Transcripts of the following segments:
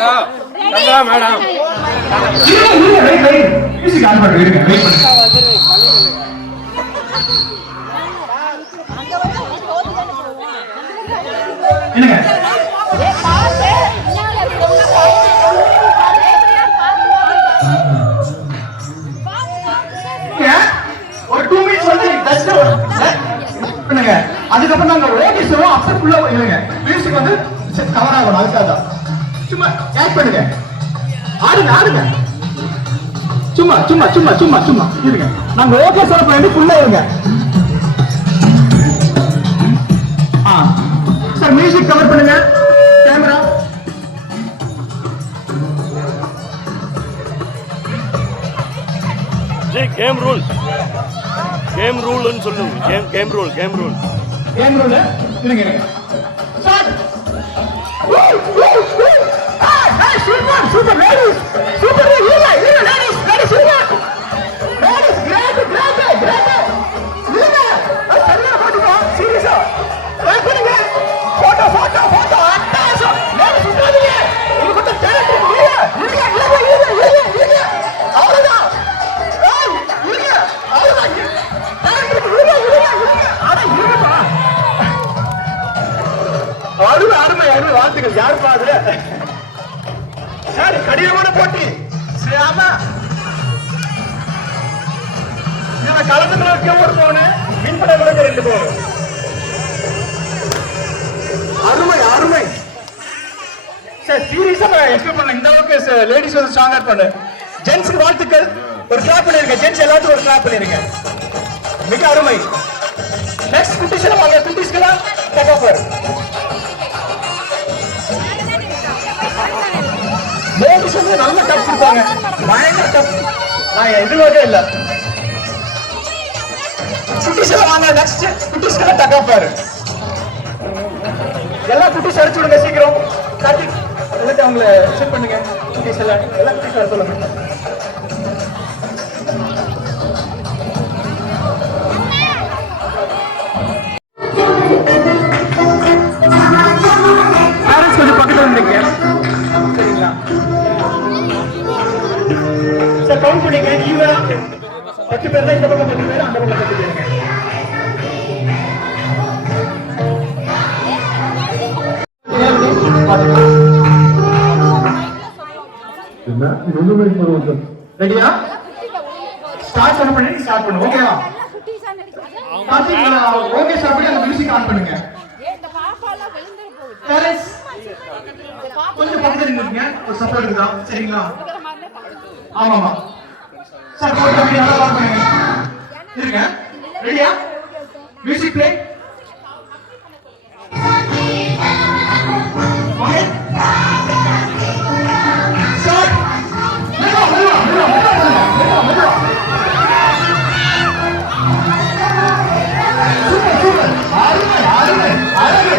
Madam ஒரு 2 minutes வந்து பண்ணுங்க. அதுக்கப்புறம் நாங்க ஓகே சொல்லுவோம். அப்பக்குள்ள இருங்க. மியூசிக் வந்து கவர் ஆகணும். அதுக்காக சும்மா ஆட் பண்ணுங்க. ஆடுங்க ஆடுங்க. சும்மா சும்மா சும்மா சும்மா சும்மா இருங்க. நாங்க ஓகே சொல்ல போய் ஃபுல்லா இருங்க. சார் மியூசிக் கவர் பண்ணுங்க. கேமரா கேம் ரூல் சொல்லுங்க. கேம் ரூல் இருங்க start. Super ladies super ladies super ladies great சரியா போட்டுக்கோ. சீரியஸா லைக் பண்ணுங்க. போட்டோ அட்டென்ஷன் லேடிஸ் உட்காருங்க. இது கொஞ்சம் டேலண்ட் இருக்கு. அவ்வளவுதான். அருமை வாழ்த்துக்கள். யார் பாதுல சார் கடினமான போட்டி. கலந்துக்கு ஒரு போனு மின்பட 2 போன். அருமை சார். சீரியஸா எக்ஸ்பெக்ட் பண்ண இந்த அளவுக்கு லேடிஸ் வந்து ஸ்ட்ராங்கா பண்ணு. ஜென்ஸ்க்கு வாழ்த்துக்கள். ஒரு கிளாப் பண்ணிருங்க. ஜென்ஸ் எல்லாத்துக்கும் ஒரு கிளாப் பண்ணிருங்க. மிக அருமை. நெக்ஸ்ட் குட்டிஸ்ல வாங்க. குட்டிஸ்களா டேக் லேடிஸ் வந்து நல்ல டப் கொடுப்பாங்க. பயங்கர டப். நான் எதிர்பார்க்கவே இல்லை. குட்டிஸ்ல வாங்க. நெக்ஸ்ட் குட்டிஸ்களா டேக் எல்லா குட்டிஸ் அடிச்சு விடுங்க சீக்கிரம். கார்த்திக் எல்லாத்தையும் அவங்கள செட் பண்ணுங்க. குட்டிஸ் எல்லா குட்டிஸ் வர சொல்லுங்க. கொஞ்சம் பக்கத்துல இருந்தீங்க சரிங்களா சார். கவுண்ட் பண்ணிங்க. ஈவனா 10 பேர் தான். இந்த பக்கம் 10 பேர், அந்த பக்கம் 10 பேருங்க. ரெடியா? ஸ்டார்ட் பண்ணி ஸ்டார்ட் பண்ணுங்க. ஓகேவா? ஓகே ஸ்டார்ட் பண்ணி அந்த மியூசிக் ஆன் பண்ணுங்க. கொஞ்சம் பக்கத்துல நின்னுங்க. ஒரு சப்போர்ட் இருக்குதா? சரிங்களா? ஆமாமா சார். போட்டோ வீடியோ நல்லா ஆன் பண்ணுங்க. இருங்க. ரெடியா? Music play. ஸ்டார்ட். சூப்பர் அருமை அழகு.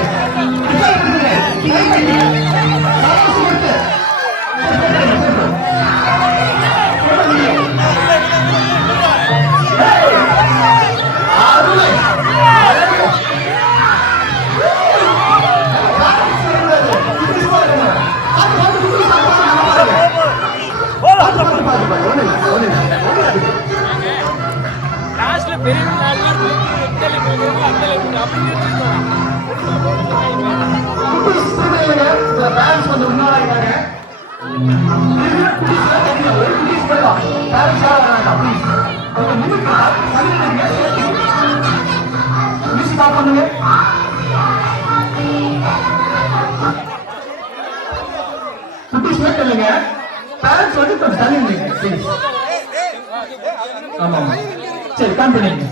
சரி கான் பண்ணிங்க.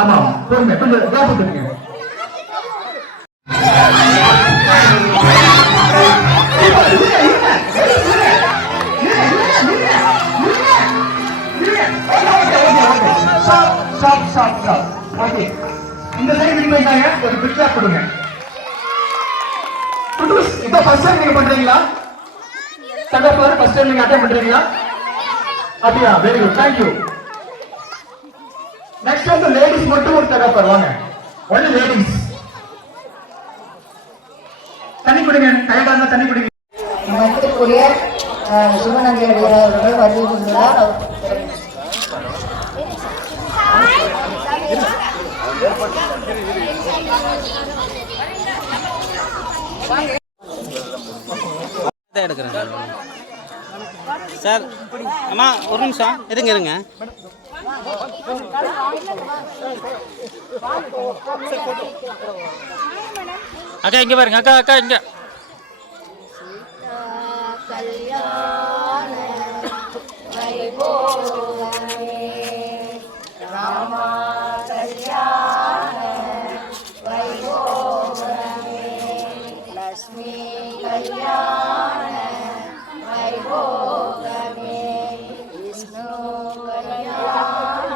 ஆமா பொறுமை கொஞ்சம் கேப் விட்டுருங்க. ஓகே இந்த சைடு வின் பண்ணிட்டாங்க. ஒரு பிக் கிளாப் கொடுங்க. இத ஃபர்ஸ்ட் டைம் நீங்க பண்றீங்களா? தங்கப்பாரு ஃபர்ஸ்ட் டைம் நீங்க அட்டெண்ட் பண்றீங்களா? அப்படியா? Very good. Thank you. Next வந்து லேடிஸ் மட்டும் ஒரு தங்கப்பாரு வாங்க. Only ladies. தண்ணி குடிங்க. டயர்டா இருந்தா தண்ணி குடிங்க. மதிப்புக்குரிய சிவநந்தி அடியார் அவர்கள் வருகை கொண்டுள்ளார். எடுக்கிறேன் சார். அம்மா ஒரு நிமிஷம் இருங்க. அக்கா இங்க பாருங்க. அக்கா இங்க. லக்ஷ்மி கல்யாண வைபோகமே விஷ்ணு கல்யாண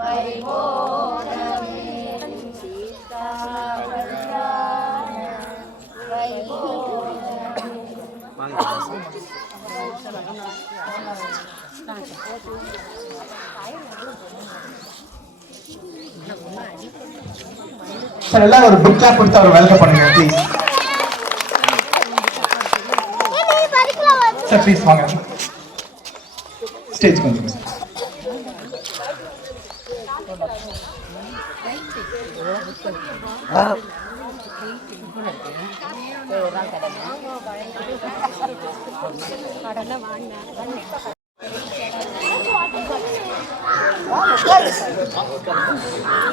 வைபோகமே சீதா கல்யாண வைபோகமே. சார் எல்லாம் ஒரு பிக் கிளாப் கொடுத்து அவர் வெல்கம் பண்ணுங்க ப்ளீஸ். சார் ப்ளீஸ் வாங்க ஸ்டேஜ் வந்துருங்க சார்.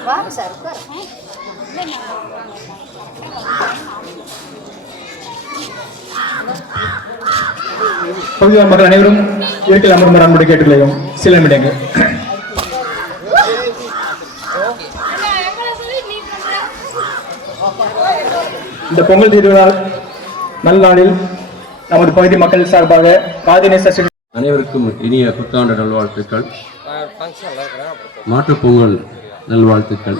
வாங்க சார். பகுதிவாழ் மக்கள் அனைவரும் இருக்கையில் அமர்ந்து அன்புடன் கேட்டுக்கொள்ளையும் சில நிமிடங்கள். இந்த பொங்கல் திருவிழா நல்நாளில் நமது பகுதி மக்கள் சார்பாக காதிநேச அனைவருக்கும் இனிய புத்தாண்டு நல்வாழ்த்துக்கள், மாட்டுப் பொங்கல் நல்வாழ்த்துக்கள்.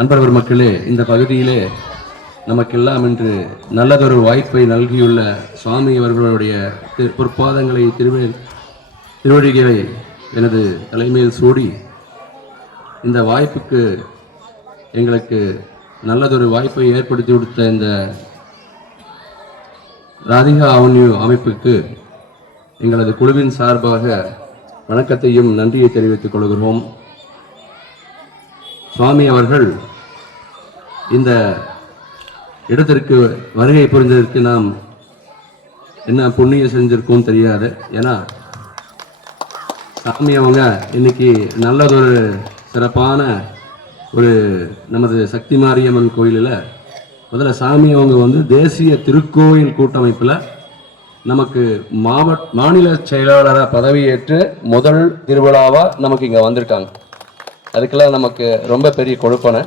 அன்பர்கள் மக்களே, இந்த பகுதியிலே நமக்கெல்லாம் இன்று நல்லதொரு வாய்ப்பை நல்கியுள்ள சுவாமி அவர்களுடைய பொற்பாதங்களை திருவடிகளை எனது தலைமையில் சூடி இந்த வாய்ப்புக்கு எங்களுக்கு நல்லதொரு வாய்ப்பை ஏற்படுத்தி கொடுத்த இந்த ராதிகா அவென்யூ அமைப்புக்கு எங்களது குழுவின் சார்பாக வணக்கத்தையும் நன்றியை தெரிவித்துக் கொள்கிறோம். சுவாமி அவர்கள் இந்த இடத்திற்கு வருகை புரிந்ததற்கு நாம் என்ன புண்ணியம் செஞ்சிருக்கோம் தெரியாது. ஏன்னா சாமி அவங்க இன்னைக்கு நல்லதொரு சிறப்பான ஒரு நமது சக்தி மாரியம்மன் கோயிலில் முதல்ல சாமி அவங்க தேசிய திருக்கோயில் கூட்டமைப்பில் நமக்கு மாநில செயலாளராக பதவியேற்று முதல் திருவிழாவாக நமக்கு இங்கே வந்திருக்காங்க. அதுக்கெல்லாம் நமக்கு ரொம்ப பெரிய கொழுப்பனை.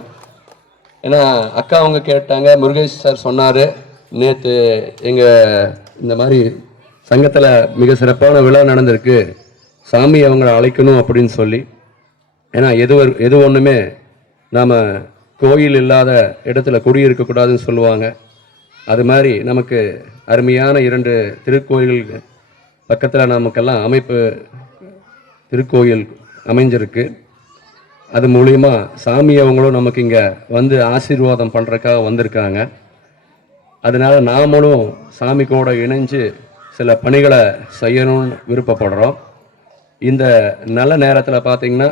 ஏன்னா அக்கா அவங்க கேட்டாங்க, முருகேஷ் சார் சொன்னார், நேற்று எங்கள் இந்த மாதிரி சங்கத்தில் மிக சிறப்பான விழா நடந்திருக்கு, சாமி அவங்கள அழைக்கணும் அப்படின்னு சொல்லி. ஏன்னா எது ஒன்றுமே நாம் கோயில் இல்லாத இடத்துல குடியிருக்கக்கூடாதுன்னு சொல்லுவாங்க. அது மாதிரி நமக்கு அருமையான 2 திருக்கோயில்கள் பக்கத்தில் நமக்கெல்லாம் அமைப்பு திருக்கோயில் அமைஞ்சிருக்கு. அது மூலிமா சாமி அவங்களும் நமக்கு இங்கே ஆசீர்வாதம் பண்ணுறதுக்காக வந்திருக்காங்க. அதனால் நாமளும் சாமி கூட இணைஞ்சு சில பணிகளை செய்யணும்னு விருப்பப்படுறோம். இந்த நல்ல நேரத்தில் பார்த்திங்கன்னா